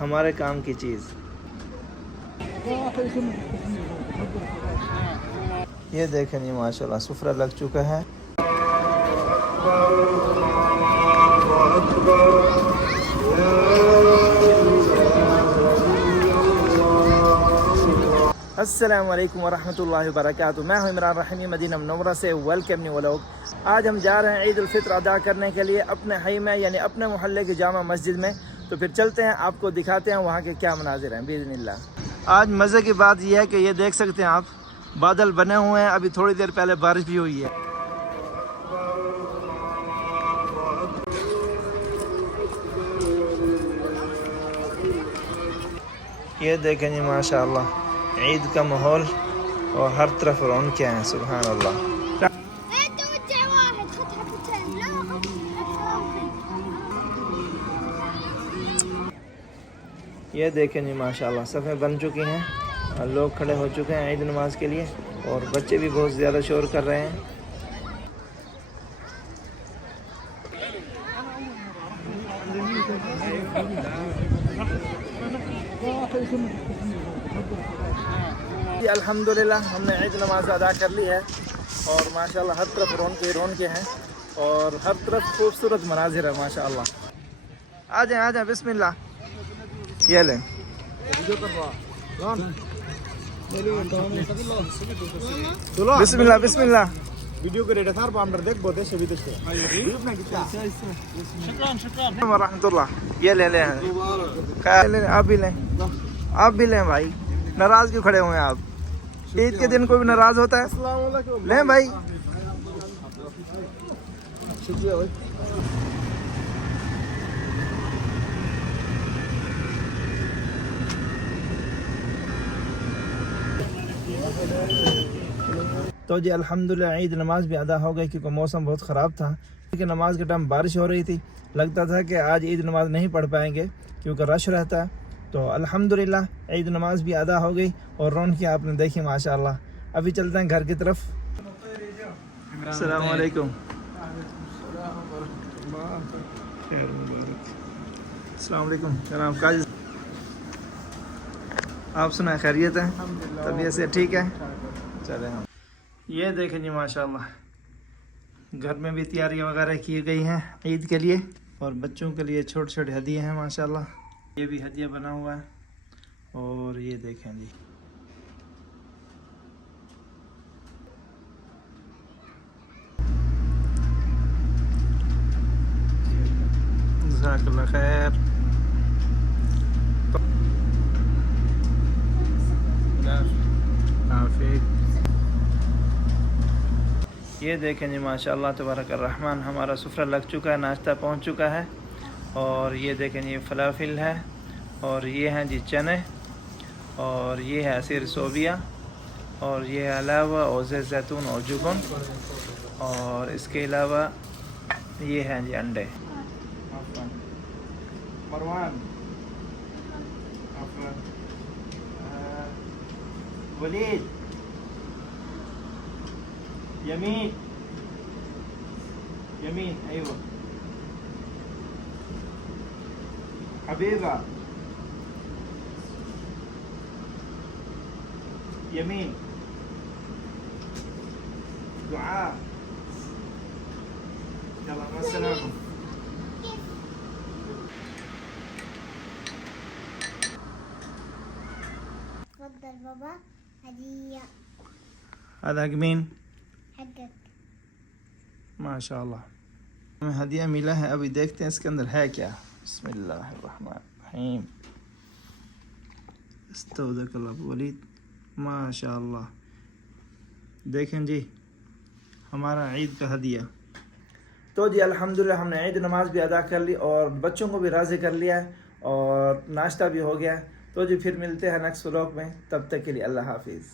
ہمارے کام کی چیز. یہ دیکھیں جی ماشاءاللہ سفرہ لگ چکا ہے. السلام علیکم ورحمۃ اللہ وبرکاتہ. میں ہوں عمران رحیمی مدینہ منورہ سے. Welcome new vlog. آج ہم جا رہے ہیں عید الفطر ادا کرنے کے لیے اپنے حی میں، یعنی اپنے محلے کی جامع مسجد میں. تو پھر چلتے ہیں، آپ کو دکھاتے ہیں وہاں کے کیا مناظر ہیں باذن اللہ. آج مزے کی بات یہ ہے کہ یہ دیکھ سکتے ہیں آپ، بادل بنے ہوئے ہیں. ابھی تھوڑی دیر پہلے بارش بھی ہوئی ہے. یہ دیکھیں جی ماشاءاللہ عید کا ماحول، اور ہر طرف رونقیں ہیں. سبحان اللہ. یہ دیکھیں جی ماشاءاللہ صفیں بن چکی ہیں اور لوگ کھڑے ہو چکے ہیں عید نماز کے لیے، اور بچے بھی بہت زیادہ شور کر رہے ہیں. جی الحمدللہ ہم نے عید نماز ادا کر لی ہے، اور ماشاءاللہ ہر طرف رونقیں ہیں، اور ہر طرف خوبصورت مناظر ہے ماشاءاللہ. آ جائیں بسم اللہ. یہ لیں. بسم اللہ بسم اللہ. ویڈیو کو ریٹ تھار پامر دیکھ بہت ہے بھی تو ورحمۃ اللہ. یہ لیں آپ بھی لیں، آپ بھی لیں بھائی. ناراض کیوں کھڑے ہوئے ہیں آپ؟ عید کے دن کوئی بھی ناراض ہوتا ہے؟ لیں بھائی. تو جی الحمدللہ عید نماز بھی ادا ہو گئی، کیونکہ موسم بہت خراب تھا. کیونکہ نماز کے ٹائم بارش ہو رہی تھی، لگتا تھا کہ آج عید نماز نہیں پڑھ پائیں گے کیونکہ رش رہتا ہے. تو الحمدللہ عید نماز بھی ادا ہو گئی، اور رونقیں آپ نے دیکھی ماشاءاللہ. ابھی چلتے ہیں گھر کی طرف. السلام علیکم. السلام علیکم جناب. کاج آپ سنائیں، خیریت ہے؟ طبیعت سے ٹھیک ہے؟ چلیں ہم. یہ دیکھیں جی ماشاءاللہ گھر میں بھی تیاریاں وغیرہ کی گئی ہیں عید کے لیے، اور بچوں کے لیے چھوٹے چھوٹے ہدیے ہیں ماشاءاللہ. یہ بھی ہدیہ بنا ہوا ہے، اور یہ دیکھیں جی جزاک اللہ خیر. یہ دیکھیں جی ماشاءاللہ تبارک الرحمن ہمارا سفرہ لگ چکا ہے، ناشتہ پہنچ چکا ہے. اور یہ دیکھیں جی فلافل ہے، اور یہ ہیں جی چنے، اور یہ ہے عصیر صوبیہ، اور یہ ہے علاوہ اوزے زیتون اور جبن، اور اس کے علاوہ یہ ہیں جی انڈے. مروان ولید يمين يمين ايوه حبيبه يمين دعاء. يلا مع السلامه. تفضل بابا هدية. هذا حق مين؟ حقك. ماشاء اللہ ہمیں ہدیہ ملا ہے. ابھی دیکھتے ہیں اس کے اندر ہے کیا. بسم اللہ الرحمن الرحیم. استودعک اللہ ولید. ماشاء اللہ دیکھیں جی ہمارا عید کا ہدیہ. تو جی الحمدللہ ہم نے عید نماز بھی ادا کر لی، اور بچوں کو بھی راضی کر لیا ہے، اور ناشتہ بھی ہو گیا. تو جی پھر ملتے ہیں نیکسٹ ولاگ میں. تب تک کے لیے اللہ حافظ.